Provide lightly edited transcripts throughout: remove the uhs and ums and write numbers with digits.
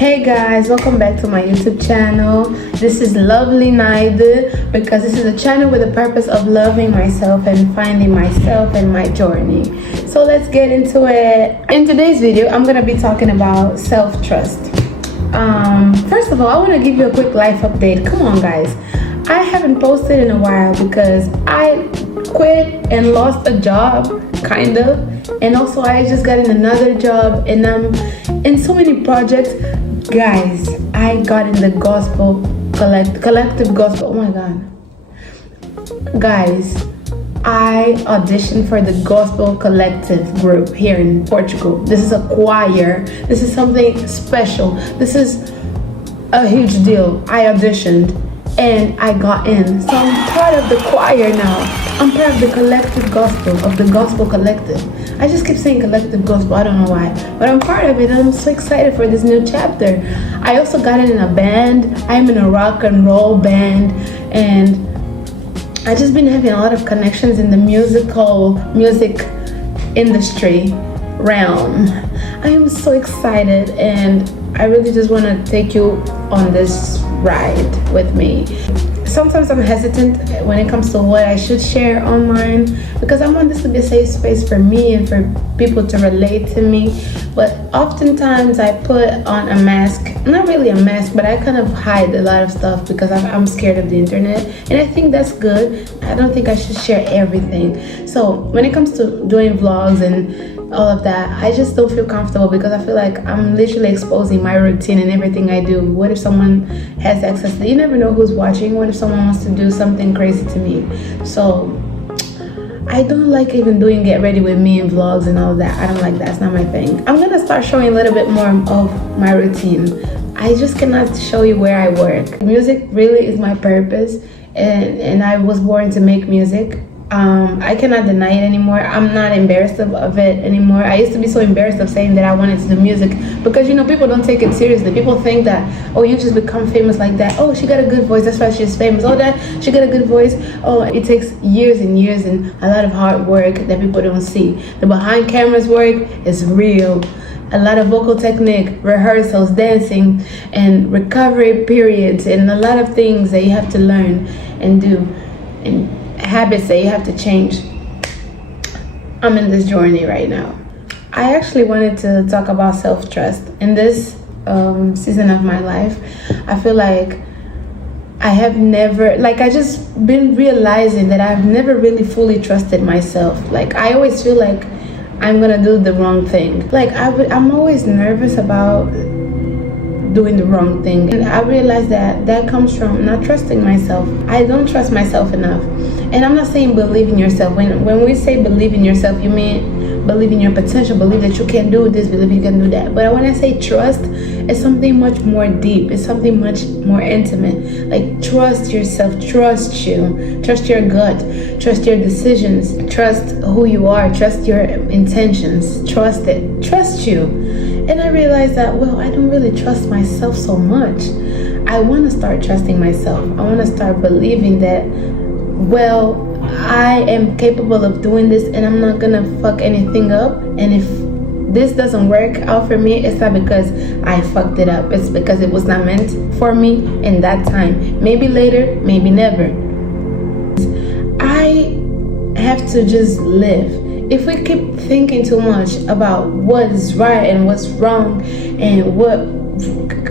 Hey guys, welcome back to my YouTube channel. This is Lovely Naide because this is a channel with the purpose of loving myself and finding myself and my journey. So let's get into it. In today's video, I'm gonna be talking about self-trust. First of all, I want to give you a quick life update. Come on guys, I haven't posted in a while because I quit and lost a job, kind of, and also I just got in another job and I'm in so many projects. Guys, I got in the gospel collective gospel. Oh my god, guys, I auditioned for the gospel collective group here in Portugal. This is a choir. This is something special. This is a huge deal. I auditioned and I got in, so I'm part of the choir now. I'm part of the collective gospel, of the gospel collective. I just keep saying collective gospel, I don't know why, but I'm part of it and I'm so excited for this new chapter. I also got in a band. I'm in a rock and roll band, and I just been having a lot of connections in the music industry realm. I am so excited and I really just want to take you on this ride with me. Sometimes I'm hesitant when it comes to what I should share online because I want this to be a safe space for me and for people to relate to me. But oftentimes I put on a mask, not really a mask, but I kind of hide a lot of stuff because I'm scared of the internet, and I think that's good. I don't think I should share everything. So when it comes to doing vlogs and all of that, I just don't feel comfortable because I feel like I'm literally exposing my routine and everything I do. What if someone has access to, you never know who's watching. What if someone wants to do something crazy to me? So I don't like even doing get ready with me and vlogs and all that. I don't like that. It's not my thing. I'm gonna start showing a little bit more of my routine. I just cannot show you where I work. Music really is my purpose, and I was born to make music. I cannot deny it anymore. I'm not embarrassed of it anymore. I used to be so embarrassed of saying that I wanted to do music because, you know, people don't take it seriously. People think that, oh, you just become famous like that. Oh, she got a good voice, that's why she's famous. Oh, that she got a good voice. Oh, it takes years and years and a lot of hard work that people don't see. The behind cameras work is real. A lot of vocal technique, rehearsals, dancing, and recovery periods, and a lot of things that you have to learn and do, and habits that you have to change. I'm in this journey right now. I actually wanted to talk about self-trust. In this season of my life, I feel like I just been realizing that I've never really fully trusted myself. Like, I always feel like I'm gonna do the wrong thing. Like, I'm always nervous about doing the wrong thing, and I realized that comes from not trusting myself. I don't trust myself enough. And I'm not saying believe in yourself. When we say believe in yourself, you mean believe in your potential, believe that you can do this, believe you can do that. But when I say trust, it's something much more deep. It's something much more intimate. Like, trust yourself, trust you, trust your gut, trust your decisions, trust who you are, trust your intentions, trust it, trust you. And I realized that, well, I don't really trust myself so much. I want to start trusting myself. I want to start believing that, well, I am capable of doing this and I'm not gonna fuck anything up. And if this doesn't work out for me, it's not because I fucked it up. It's because it was not meant for me in that time. Maybe later, maybe never. I have to just live. If we keep thinking too much about what is right and what's wrong and what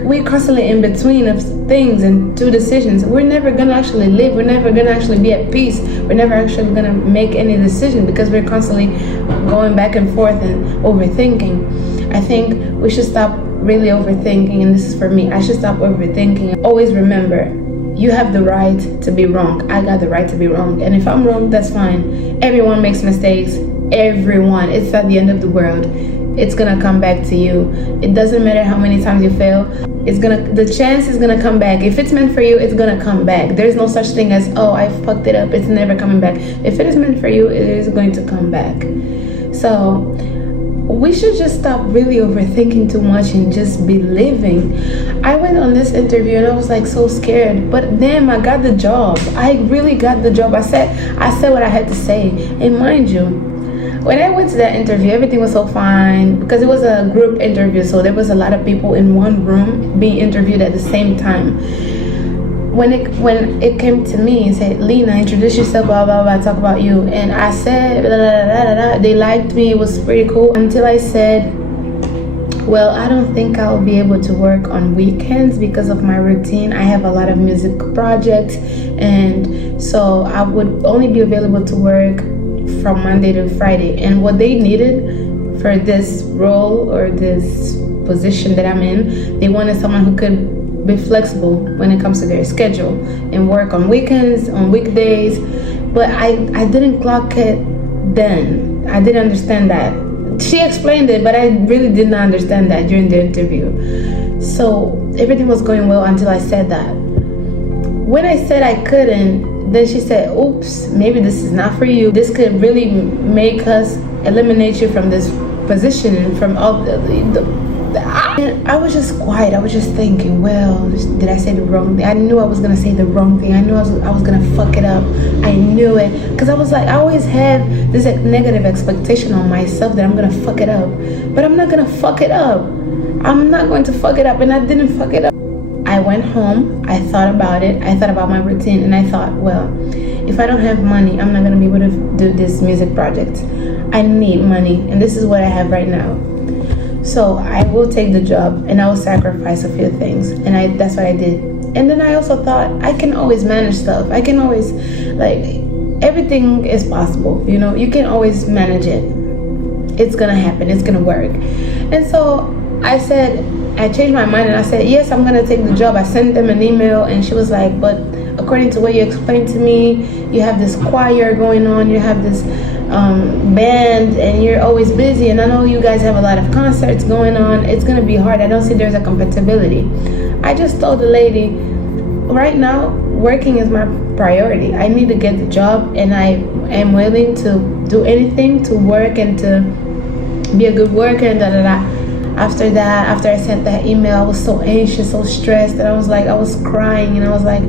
we're constantly in between of things and two decisions, we're never gonna actually live. We're never gonna actually be at peace. We're never actually gonna make any decision because we're constantly going back and forth and overthinking. I think we should stop really overthinking, and this is for me. I should stop overthinking. Always remember, you have the right to be wrong. I got the right to be wrong, and if I'm wrong, that's fine. Everyone makes mistakes. Everyone. It's not the end of the world. It's gonna come back to you. It doesn't matter how many times you fail. The chance is gonna come back. If it's meant for you, it's gonna come back. There's no such thing as, oh, I fucked it up, it's never coming back. If it is meant for you, it is going to come back. So we should just stop really overthinking too much and just be living. I went on this interview and I was like so scared, but damn, I got the job. I really got the job. I said what I had to say. And mind you, When I went to that interview, everything was so fine because it was a group interview, so there was a lot of people in one room being interviewed at the same time. When it came to me and said, Lena, introduce yourself, blah blah blah, talk about you, and I said blah, blah, blah, blah, blah. They liked me, it was pretty cool until I said, well, I don't think I'll be able to work on weekends because of my routine. I have a lot of music projects, and so I would only be available to work from Monday to Friday. And what they needed for this role or this position that I'm in, they wanted someone who could be flexible when it comes to their schedule and work on weekends, on weekdays. But I didn't clock it then. I didn't understand that. She explained it, but I really did not understand that during the interview. So everything was going well until I said that. When I said I couldn't, then she said, oops, maybe this is not for you. This could really make us eliminate you from this position and from all I was just quiet. I was just thinking, well, did I say the wrong thing? I knew I was gonna say the wrong thing. I knew I was gonna fuck it up. I knew it, because I was like, I always have this negative expectation on myself that I'm gonna fuck it up, but I'm not gonna fuck it up. I'm not going to fuck it up, and I didn't fuck it up. I went home. I thought about it. I thought about my routine, and I thought, well, if I don't have money, I'm not gonna be able to do this music project. I need money, and this is what I have right now. So I will take the job and I will sacrifice a few things, and that's what I did. And then I also thought I can always manage stuff. I can always, like, everything is possible, you know. You can always manage it. It's gonna happen. It's gonna work. And so I changed my mind and I said, yes, I'm gonna take the job. I sent them an email and she was like, but according to what you explained to me, you have this choir going on, you have this band, and you're always busy, and I know you guys have a lot of concerts going on. It's gonna be hard. I don't see there's a compatibility. I just told the lady, right now working is my priority. I need to get the job, and I am willing to do anything to work and to be a good worker and da da da. After I sent that email, I was so anxious, so stressed, and I was crying, and I was like,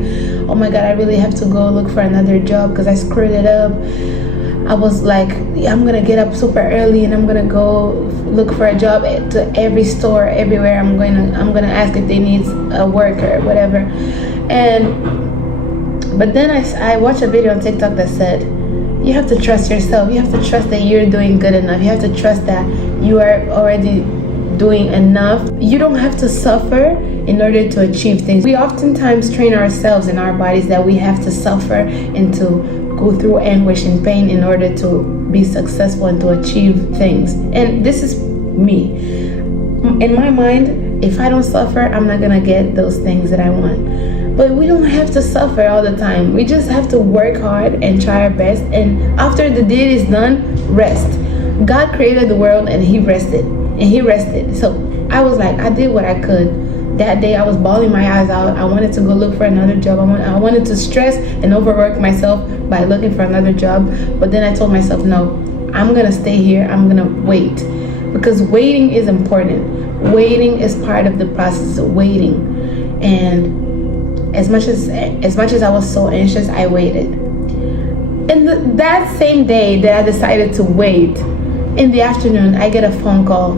oh my god, I really have to go look for another job because I screwed it up. I was like, I'm gonna get up super early and I'm gonna go look for a job to every store, everywhere. I'm gonna ask if they need a worker or whatever. But then I watched a video on TikTok that said, you have to trust yourself. You have to trust that you're doing good enough. You have to trust that you are already doing enough. You don't have to suffer in order to achieve things. We oftentimes train ourselves in our bodies that we have to suffer and to go through anguish and pain in order to be successful and to achieve things. And this is me. In my mind, if I don't suffer, I'm not gonna get those things that I want. But we don't have to suffer all the time. We just have to work hard and try our best, and after the deed is done, rest. God created the world and he rested. So I was like, I did what I could. That day I was bawling my eyes out. I wanted to go look for another job. I wanted to stress and overwork myself by looking for another job. But then I told myself, no, I'm gonna stay here. I'm gonna wait, because waiting is important. Waiting is part of the process of waiting. And as much as I was so anxious, I waited. And that same day that I decided to wait, in the afternoon, I get a phone call.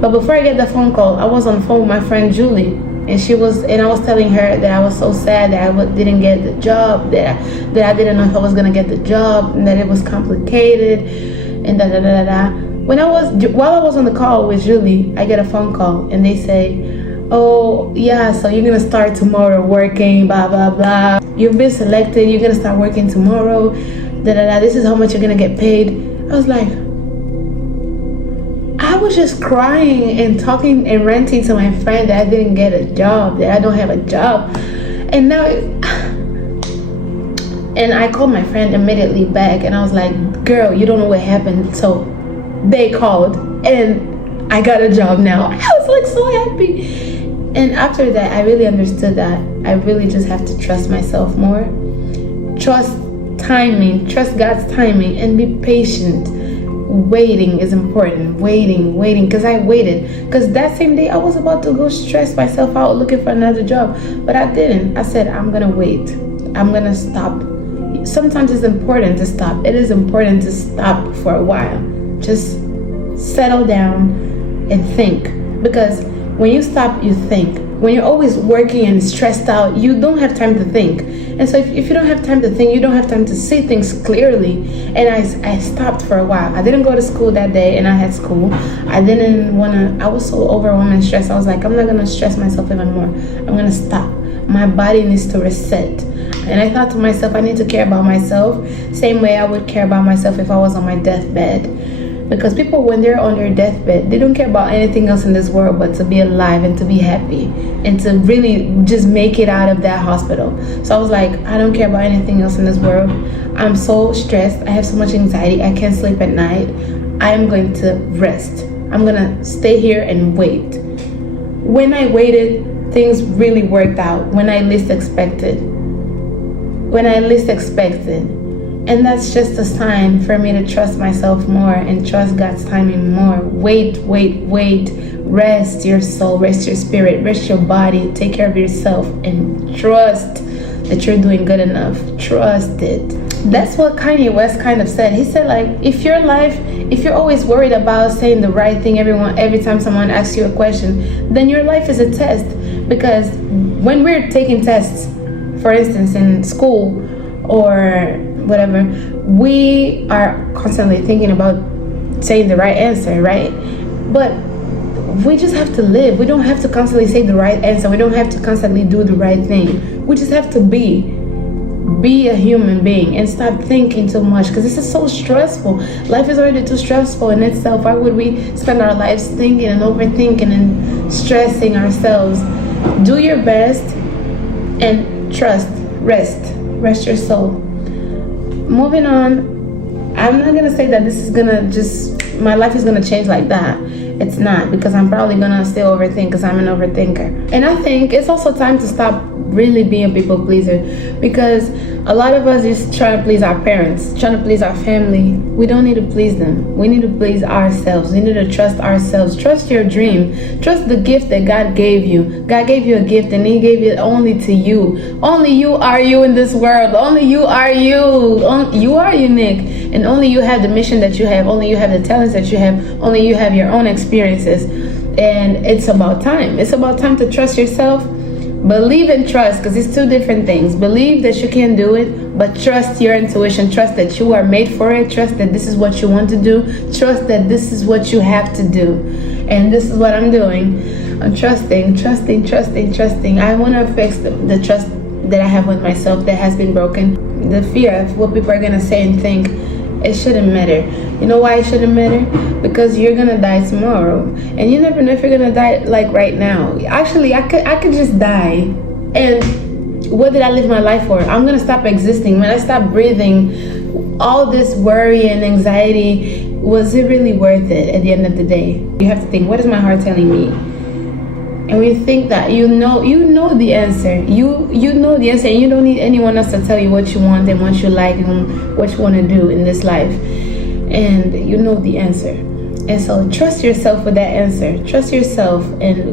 But before I get the phone call, I was on the phone with my friend Julie, and I was telling her that I was so sad that I didn't get the job, that I didn't know if I was gonna get the job, and that it was complicated, and da da da da. While I was on the call with Julie, I get a phone call, and they say, oh yeah, so you're gonna start tomorrow working, blah blah blah. You've been selected. You're gonna start working tomorrow, da da da. This is how much you're gonna get paid. I was like, I was just crying and talking and ranting to my friend that I didn't get a job, that I don't have a job. And now, and I called my friend immediately back, and I was like, girl, you don't know what happened. So they called and I got a job now. I was like so happy. And after that, I really understood that I really just have to trust myself more. Trust timing, trust God's timing, and be patient. Waiting is important. Waiting, because I waited. Because that same day I was about to go stress myself out looking for another job, but I didn't. I said, I'm gonna wait. I'm gonna stop. Sometimes it's important to stop. It is important to stop for a while. just settle down and think. Because when you stop, you think. When you're always working and stressed out, you don't have time to think. And so if you don't have time to think, you don't have time to see things clearly. And I stopped for a while. I didn't go to school that day, and I had school. I was so overwhelmed and stressed. I was like, I'm not gonna stress myself even more. I'm gonna stop. My body needs to reset. And I thought to myself, I need to care about myself same way I would care about myself if I was on my deathbed. Because people, when they're on their deathbed, they don't care about anything else in this world but to be alive and to be happy and to really just make it out of that hospital. So I was like, I don't care about anything else in this world. I'm so stressed. I have so much anxiety. I can't sleep at night. I'm going to rest. I'm going to stay here and wait. When I waited, things really worked out when I least expected. And that's just a sign for me to trust myself more and trust God's timing more. Wait. Rest your soul, rest your spirit, rest your body, take care of yourself, and trust that you're doing good enough. Trust it. That's what Kanye West kind of said. He said, like, if you're always worried about saying the right thing every time someone asks you a question, then your life is a test. Because when we're taking tests, for instance, in school or whatever, we are constantly thinking about saying the right answer, right? But we just have to live. We don't have to constantly say the right answer. We don't have to constantly do the right thing. We just have to be a human being and stop thinking too much, because this is so stressful. Life is already too stressful in itself. Why would we spend our lives thinking and overthinking and stressing ourselves? Do your best and trust. Rest your soul. Moving on, I'm not gonna say that this is gonna my life is gonna change like that. It's not, because I'm probably gonna still overthink, because I'm an overthinker. And I think it's also time to stop really being a people pleaser, because a lot of us is trying to please our parents, trying to please our family. We don't need to please them. We need to please ourselves. We need to trust ourselves. Trust your dream. Trust the gift that God gave you. God gave you a gift, and He gave it only to you. Only you are you in this world. Only you are you. You are unique, and only you have the mission that you have. Only you have the talents that you have. Only you have your own experiences. And it's about time. It's about time to trust yourself. Believe and trust, because it's two different things. Believe that you can do it, but trust your intuition. Trust that you are made for it. Trust that this is what you want to do. Trust that this is what you have to do. And this is what I'm doing. I'm trusting. I want to fix the trust that I have with myself that has been broken. The fear of what people are going to say and think. It shouldn't matter. You know why it shouldn't matter? Because you're gonna die tomorrow, and you never know if you're gonna die like right now. Actually, I could just die, and what did I live my life for? I'm gonna stop existing. When I stop breathing, all this worry and anxiety, was it really worth it at the end of the day? You have to think, what is my heart telling me? And when you think that, you know the answer. You know the answer, and you don't need anyone else to tell you what you want and what you like and what you want to do in this life. And you know the answer. And so trust yourself with that answer. Trust yourself and